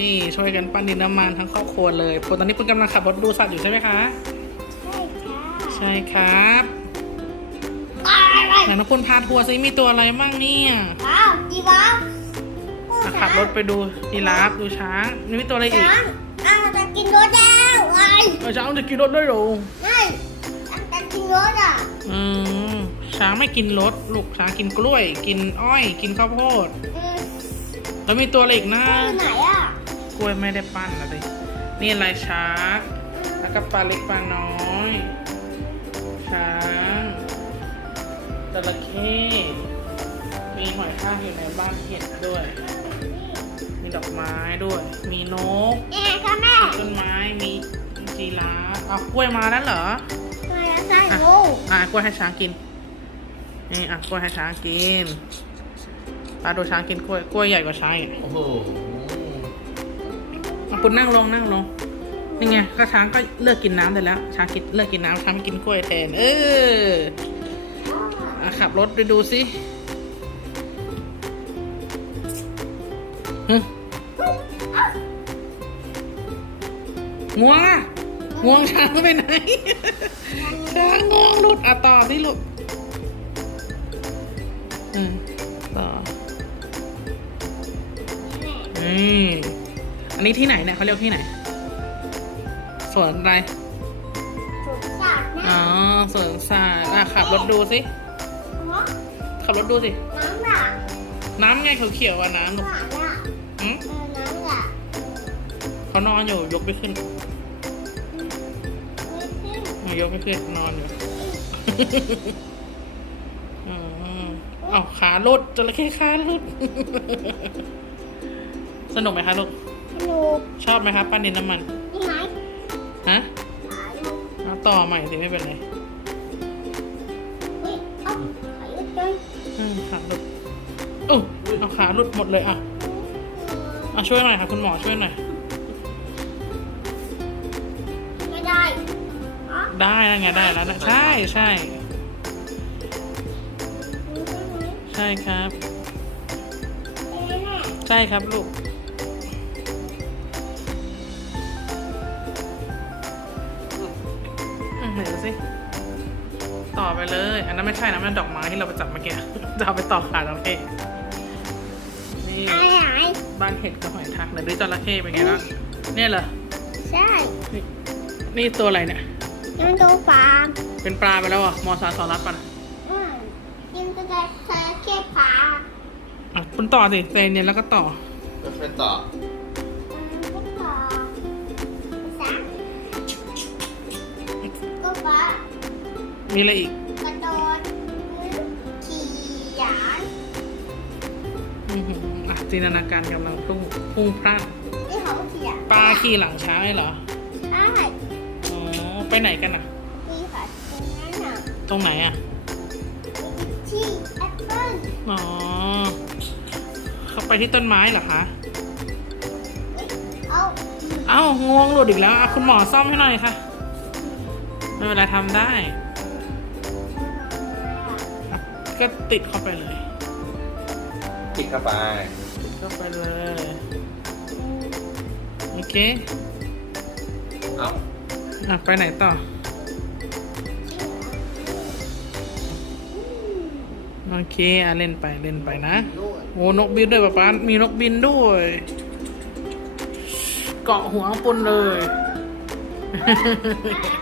นี่ช่วยกันปั้นดินน้ำมันทั้งครอบครัวเลยปุณตอนนี้ปุณกำลังขับรถดูสัตว์อยู่ใช่ไหมคะ ใช่ค่ะใช่ครับอะไรไหนน้องปุณพาทัวร์ซิมีตัวอะไรบ้างเนี่ยอ้าวจีวาอะขับรถไปดูยีราฟดูช้างนี่มีตัวอะไรอีกช้างอ้าวจะกินรถแล้วไงเออช้างจะกินรถด้วยเหรอไม่ช้างจะกินรถอะอืมช้างไม่กินรถลูกช้างกินกล้วย กินอ้อย กินข้าวโพดอืมแล้วมีตัวอะไรอีกนะอยู่ไหนอะกล้ วยไม่ได้ปั้นนะดินี่อะไรช้างแล้วก็ปลาเล็กปลาน้อยช้างจระเข้มีหอยทากอยู่ในบ้านเห็ดด้วย มีดอกไม้ด้วย มีนกยังไงคะแม่ต้นไม้มีจีราฟเอากล้วยมาแล้วเหรอไม่ใช่อะงูอะกล้วยให้ช้างกินนี่อะกล้วยให้ช้างกินตาดูช้างกินกล้วยกล้วยใหญ่กว่าช้างอีกโอ้โห อะคุณนั่งลงนั่งลงนี่ไงก็ช้างก็เลิกกินน้ำได้แล้ว ช้างกินเลิกกินน้ำช้างกินกล้วยแทน เออขับรถไปดูสิง่วงอะง่วงช้างไปไหน ช้างง่วงหลุดอะต่อสิลูกอืม อันนี้ที่ไหนเนี่ยเขาเรียกที่ไหน สวนอะไรถูกสัตว์อ๋นะอสวนสัตว์อะขับรถดูสิเนาะขับรถดูสิ น้ำด่ะน้ำไงเขียวๆอะน้ำลูกหวานอะอืมเออน้ำด่ะเขานอนอยู่ยกไปขึ้นไม่ขึ้นอะยกไปขึ้นนอนอยู่อืมเอาขาลุดจระเข้ขาลุด สนุกไหมคะลูกส นุกชอบไหมคะปั้นดินน้ำมันนี่ไหมฮะขาลูกเอาต่อใหม่สิไม่เป็นไรเฮ้ยเอ้าขาลูกเลยอืมขาลุดโอ้เอาขาลุดหมดเลยอะเอาช่วยหน่อยค่ะคุณหมอช่วยหน่อยไม่ได้อ๋อได้แล้วไงได้แล้วนะใช่ใช่ใช่ครับใช่ครับลูก ไหนดูสิต่อไปเลย อันนั้นไม่ใช่นะมันดอกไม้ที่เราไปจับเมื่อกี้จะเอาไปต่อขาจระเข้นี่อะไรไหนบ้านเห็ดกับหอยทากไหนดูจระเข้เป็นไงบ้างเนี่ยเหรอใช่นี่นี่ตัวอะไรเนี่ยยังโตฟาร์มเป็นปลาไปแล้วอะมอซาซอรัสป่ะนะอืมยังจะได้ใช้แค่ปลาอะคุณต่อสิเซนเนี่ยแล้วก็ต่อก็ไปต่ออื ก็ปลามีอะไรอีก กระโดดขี่หยานอือหืออะจินตนาการกำลังพุ่งพุ่งพล่านนี่เขาขี่หยานปลาขี่หลังช้างเลยเหรอ ใช่อ๋อ ไปไหนกันอะ นี่ค่ะตรงนั้นน่ะตรงไหนอะที่แอปเปิ้ลอ๋อ เขาไปที่ต้นไม้เหรอคะ เอา เอ้างวงหลุดอีกแล้วอะคุณหมอซ่อมให้หน่อยค่ะ ไม่เป็นไรทำได้ ก็ติดเข้าไปเลย ติดเข้าไป ติดเข้าไปเลย โอเคเอ้าอะไปไหนต่อ โอเคอะเล่นไปเล่นไปนะ โอ้นกบินด้วยป๊าป๊ามีนกบินด้วย เกาะหัวปุนเลยเ